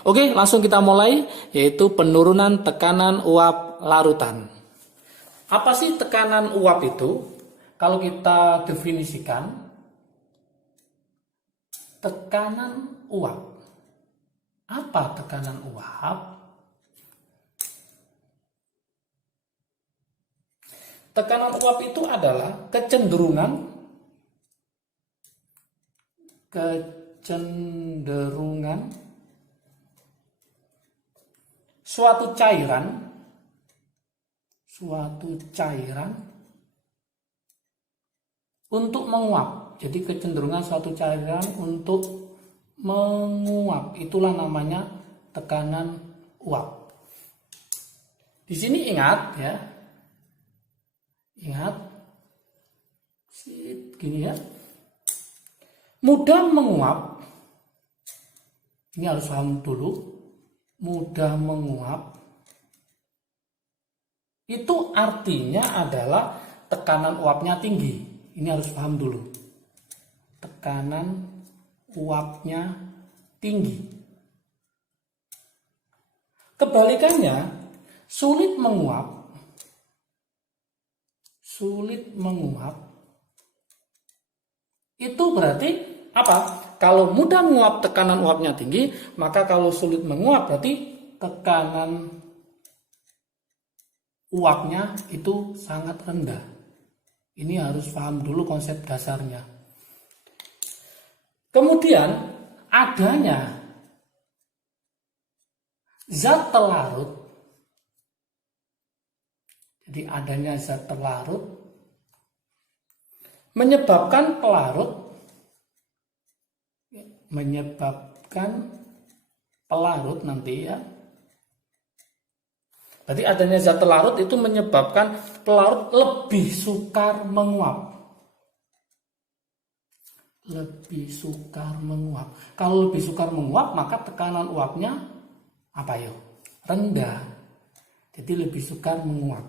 Oke, langsung kita mulai, yaitu penurunan tekanan uap larutan. Apa sih tekanan uap itu? Kalau kita definisikan, tekanan uap. Apa tekanan uap? Tekanan uap itu adalah kecenderungan suatu cairan untuk menguap. Jadi kecenderungan suatu cairan untuk menguap, itulah namanya tekanan uap. Di sini ingat ya. Ingat gini ya. Mudah menguap. Ini harus paham dulu. Mudah menguap itu artinya adalah tekanan uapnya tinggi. Ini harus paham dulu. Tekanan uapnya tinggi. Kebalikannya, sulit menguap itu berarti apa? Kalau mudah menguap tekanan uapnya tinggi, maka kalau sulit menguap berarti tekanan uapnya itu sangat rendah. Ini harus paham dulu konsep dasarnya. Kemudian adanya zat pelarut. Jadi adanya zat pelarut menyebabkan pelarut nanti ya. Berarti adanya zat pelarut itu menyebabkan pelarut lebih sukar menguap. Lebih sukar menguap. Kalau lebih sukar menguap, maka tekanan uapnya apa yo? Rendah. Jadi lebih sukar menguap.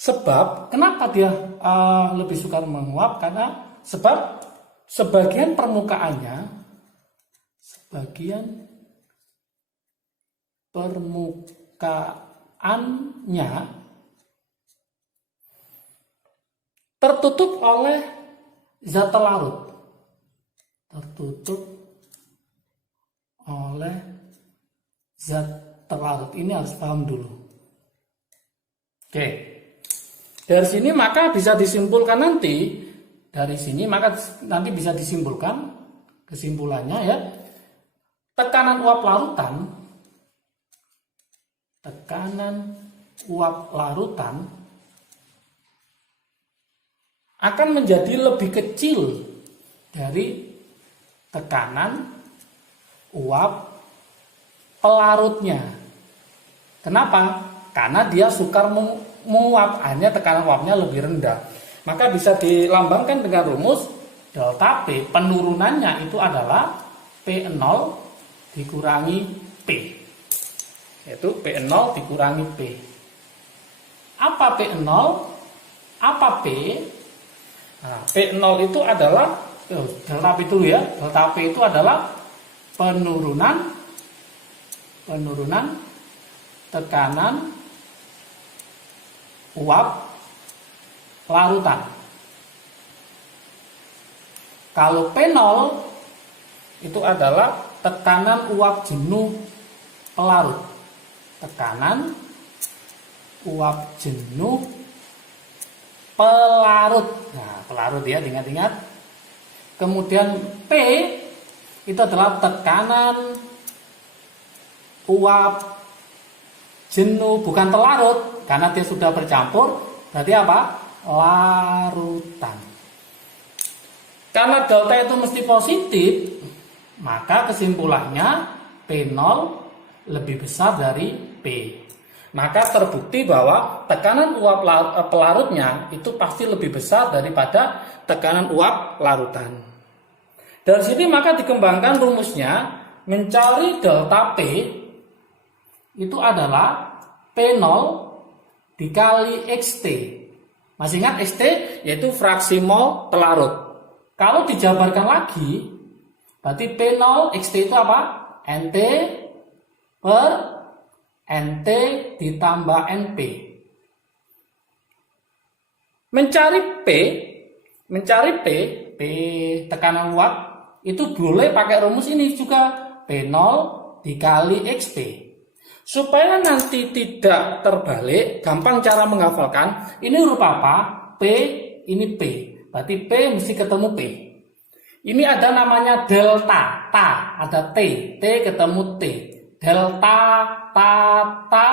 Sebab kenapa dia lebih sukar menguap? Karena sebab sebagian permukaannya tertutup oleh zat pelarut. Ini harus paham dulu. Oke. Dari sini maka bisa disimpulkan bisa disimpulkan kesimpulannya ya. Tekanan uap larutan akan menjadi lebih kecil dari tekanan uap pelarutnya. Kenapa? Karena dia sukar menguap, hanya tekanan uapnya lebih rendah. Maka bisa dilambangkan dengan rumus delta P. Penurunannya itu adalah P0 dikurangi P. Yaitu P0 dikurangi P. Apa P0? Apa P? Nah, P0 itu adalah delta P dulu ya. Delta P itu adalah penurunan tekanan uap larutan. Kalau P0 itu adalah tekanan uap jenuh pelarut. Tekanan uap jenuh pelarut. Nah, pelarut ya, ingat-ingat. Kemudian P itu adalah tekanan uap jenuh, bukan pelarut, karena dia sudah bercampur, berarti apa? Larutan. Karena delta itu mesti positif, maka kesimpulannya P0 lebih besar dari P. Maka terbukti bahwa tekanan uap pelarutnya itu pasti lebih besar daripada tekanan uap larutan. Dari sini maka dikembangkan rumusnya, mencari delta P itu adalah P0 dikali XT. Masih ingat XT? Yaitu fraksi mol pelarut. Kalau dijabarkan lagi, Berarti P0 XT itu apa? NT per NT ditambah NP. Mencari P tekanan uap itu boleh pakai rumus ini juga, P0 dikali XP. Supaya nanti tidak terbalik, gampang cara menghafalkan. Ini huruf apa? P, ini P. Berarti P mesti ketemu P. Ini ada namanya delta, ada T ketemu T. Delta, ta,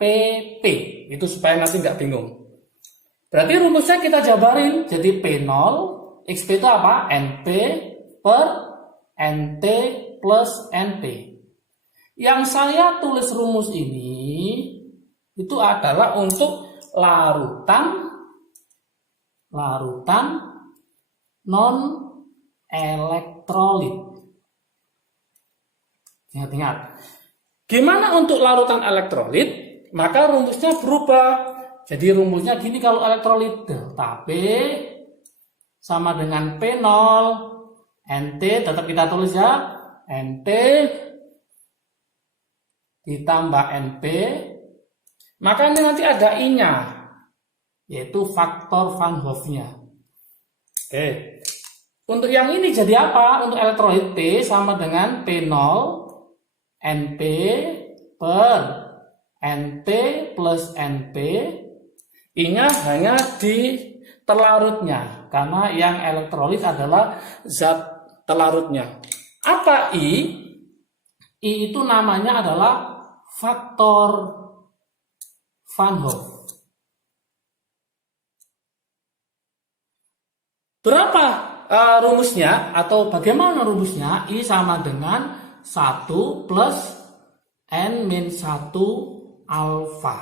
PP. Itu supaya nanti nggak bingung. Berarti rumusnya kita jabarin. Jadi P0, XP itu apa? NP per NT plus NP. Yang saya tulis rumus ini itu adalah untuk larutan non elektrolit. Ingat-ingat. Gimana untuk larutan elektrolit? Maka rumusnya berubah. Jadi rumusnya gini kalau elektrolit, delta P sama dengan P0 NT, tetap kita tulis ya, NT ditambah NP, maka ini nanti ada I-nya, yaitu faktor Van Hoff-nya. Oke. Untuk yang ini jadi apa? Untuk elektrolit P sama dengan P0 NP per NT plus NP. I-nya hanya di terlarutnya, karena yang elektrolit adalah zat terlarutnya. Apa I? I itu namanya adalah faktor Van Hoff. Berapa rumusnya atau bagaimana rumusnya? I sama dengan 1 plus N-1 alfa.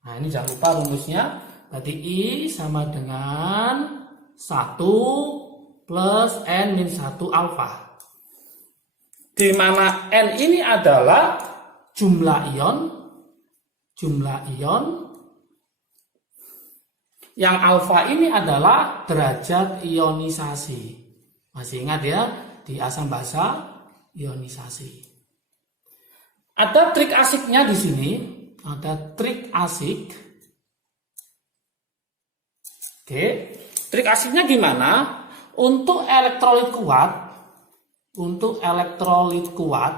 Nah, ini jangan lupa rumusnya. Berarti I sama dengan 1 plus N-1 alfa. Di mana N ini adalah jumlah ion, yang alfa ini adalah derajat ionisasi. Masih ingat ya, di asam basa ionisasi. Ada trik asiknya di sini, ada trik asik. Oke, trik asiknya gimana? Untuk elektrolit kuat,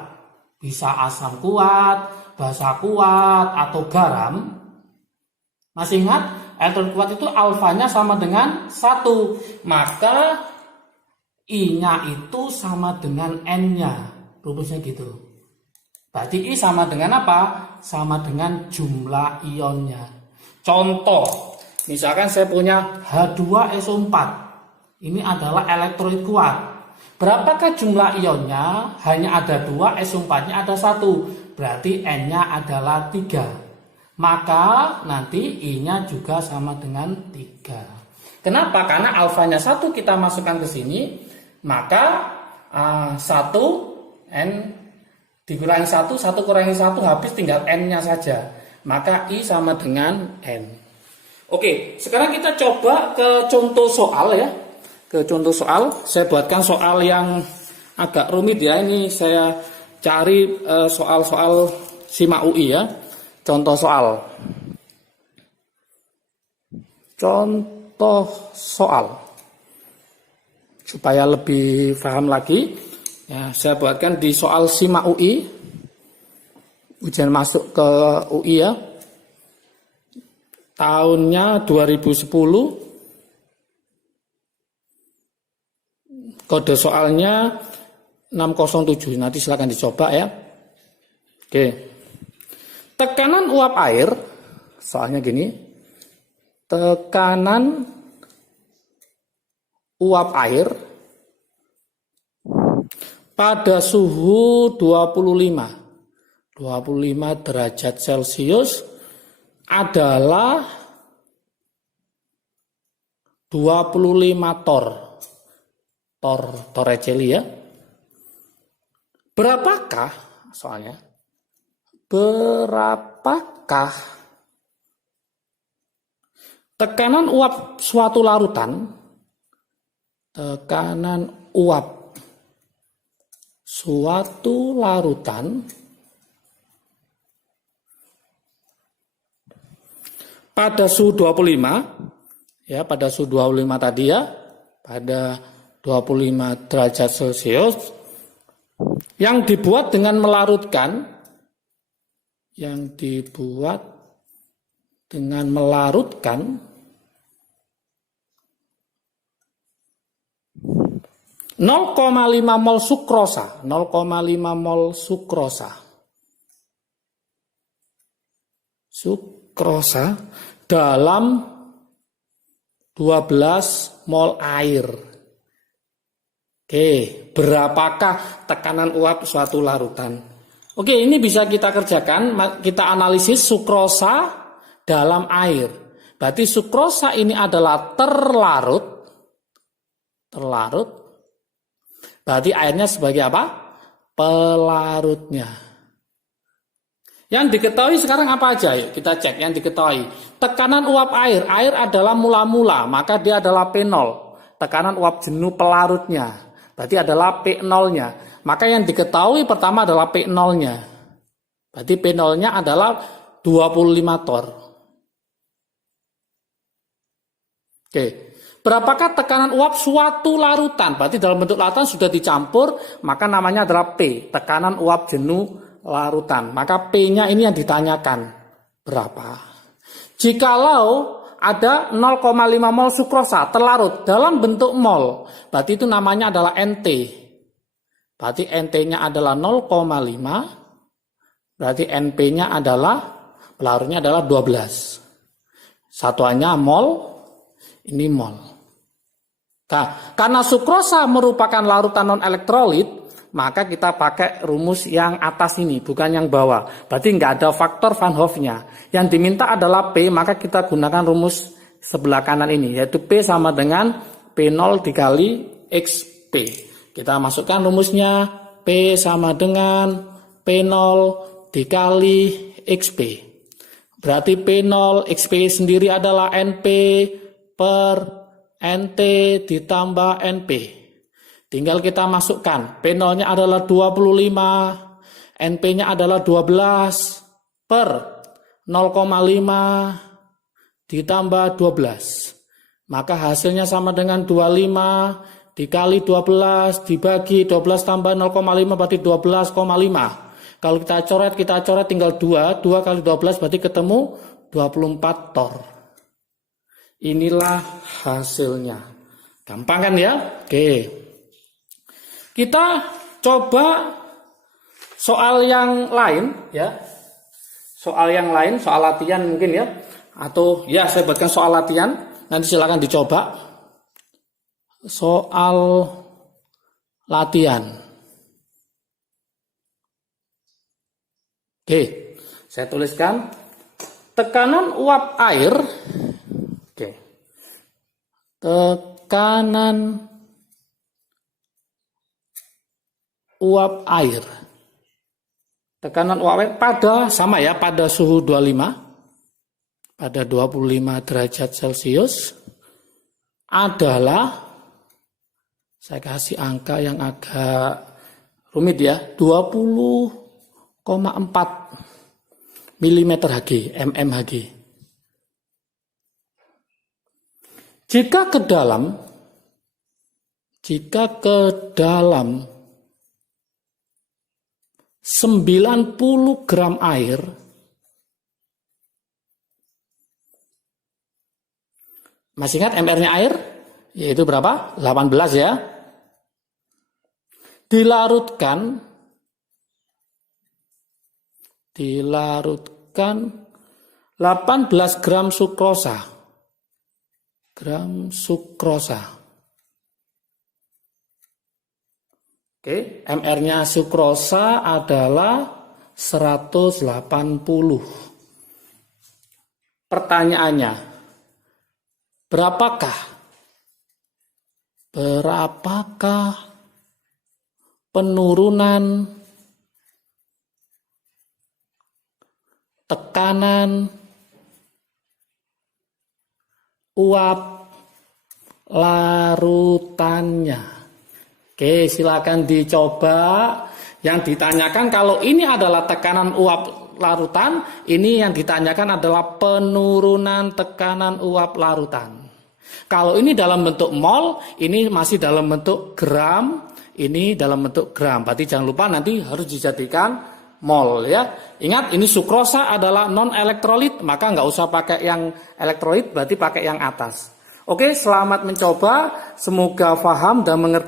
bisa asam kuat, basa kuat, atau garam. Masih ingat? Elektrolit kuat itu alfanya sama dengan 1. Maka I-nya itu sama dengan N-nya. Rumusnya gitu. Berarti I sama dengan apa? Sama dengan jumlah ionnya. Contoh, misalkan saya punya H2SO4. Ini adalah elektrolit kuat. Berapakah jumlah ionnya? Hanya ada 2, SO4-nya ada 1. Berarti N-nya adalah 3. Maka nanti I-nya juga sama dengan 3. Kenapa? Karena alfanya 1 kita masukkan ke sini. Maka 1 N dikurangi 1 kurangi 1 habis tinggal N-nya saja. Maka I sama dengan N. Oke, sekarang kita coba ke contoh soal ya. Ke contoh soal, saya buatkan soal yang agak rumit ya. Ini saya cari soal-soal SIMA UI ya. Contoh soal. Contoh soal. Supaya lebih paham lagi, ya, saya buatkan di soal SIMA UI. Ujian masuk ke UI ya. Tahunnya 2010. Kode soalnya 607. Nanti silakan dicoba ya. Oke. Tekanan uap air, soalnya gini. Tekanan uap air pada suhu 25 derajat Celcius adalah 25 torricelli ya. Berapakah tekanan uap suatu larutan? Tekanan uap suatu larutan pada suhu 25, ya, pada suhu 25 tadi ya, pada 25 derajat Celcius, yang dibuat dengan melarutkan, 0,5 mol sukrosa, 0,5 mol sukrosa dalam 12 mol air. Oke, berapakah tekanan uap suatu larutan? Oke, ini bisa kita kerjakan, kita analisis sukrosa dalam air. Berarti sukrosa ini adalah terlarut. Berarti airnya sebagai apa? Pelarutnya. Yang diketahui sekarang apa aja? Yuk kita cek yang diketahui. Tekanan uap air. Air adalah mula-mula, maka dia adalah P0. Tekanan uap jenuh pelarutnya. Berarti adalah P0-nya. Maka yang diketahui pertama adalah P0-nya. Berarti P0-nya adalah 25 torr. Oke. Berapakah tekanan uap suatu larutan? Berarti dalam bentuk larutan sudah dicampur, maka namanya adalah P, tekanan uap jenuh larutan. Maka P-nya ini yang ditanyakan. Berapa? Jikalau ada 0,5 mol sukrosa terlarut dalam bentuk mol, berarti itu namanya adalah NT. Berarti NT-nya adalah 0,5, berarti NP-nya adalah, pelarutnya adalah 12. Satuannya mol, ini mol. Nah, karena sukrosa merupakan larutan non-elektrolit, maka kita pakai rumus yang atas ini, bukan yang bawah. Berarti nggak ada faktor Van Hoff-nya. Yang diminta adalah P, maka kita gunakan rumus sebelah kanan ini, yaitu P sama dengan P0 dikali XP. Kita masukkan rumusnya, P sama dengan P0 dikali XP. Berarti P0 XP sendiri adalah NP per NT ditambah NP. Tinggal kita masukkan. P0-nya adalah 25. NP-nya adalah 12 per 0,5 ditambah 12. Maka hasilnya sama dengan 25 dikali 12 dibagi 12 tambah 0,5 berarti 12,5. Kalau kita coret tinggal 2 kali 12 berarti ketemu 24 torr. Inilah hasilnya. Gampang kan ya? Oke. Kita coba soal yang lain ya. Soal yang lain, soal latihan mungkin ya. Atau ya saya buatkan soal latihan. Nanti silakan dicoba. Soal latihan. Oke. Saya tuliskan tekanan uap air. Tekanan uap air. Tekanan uap air pada sama ya, pada suhu 25, pada 25 derajat Celcius adalah, saya kasih angka yang agak rumit ya, 20,4 mm Hg, mmHg. Jika ke dalam 90 gram air, masih ingat MR-nya air? Yaitu berapa? 18 ya. Dilarutkan 18 gram sukrosa. Oke, MR-nya sukrosa adalah 180. Pertanyaannya, berapakah penurunan tekanan uap larutannya? Oke, silakan dicoba. Yang ditanyakan kalau ini adalah tekanan uap larutan, ini yang ditanyakan adalah penurunan tekanan uap larutan. Kalau ini dalam bentuk mol, ini masih dalam bentuk gram, ini dalam bentuk gram. Berarti jangan lupa nanti harus dijadikan mol ya. Ingat ini sukrosa adalah non elektrolit, maka nggak usah pakai yang elektrolit, berarti pakai yang atas. Oke, selamat mencoba, semoga paham dan mengerti.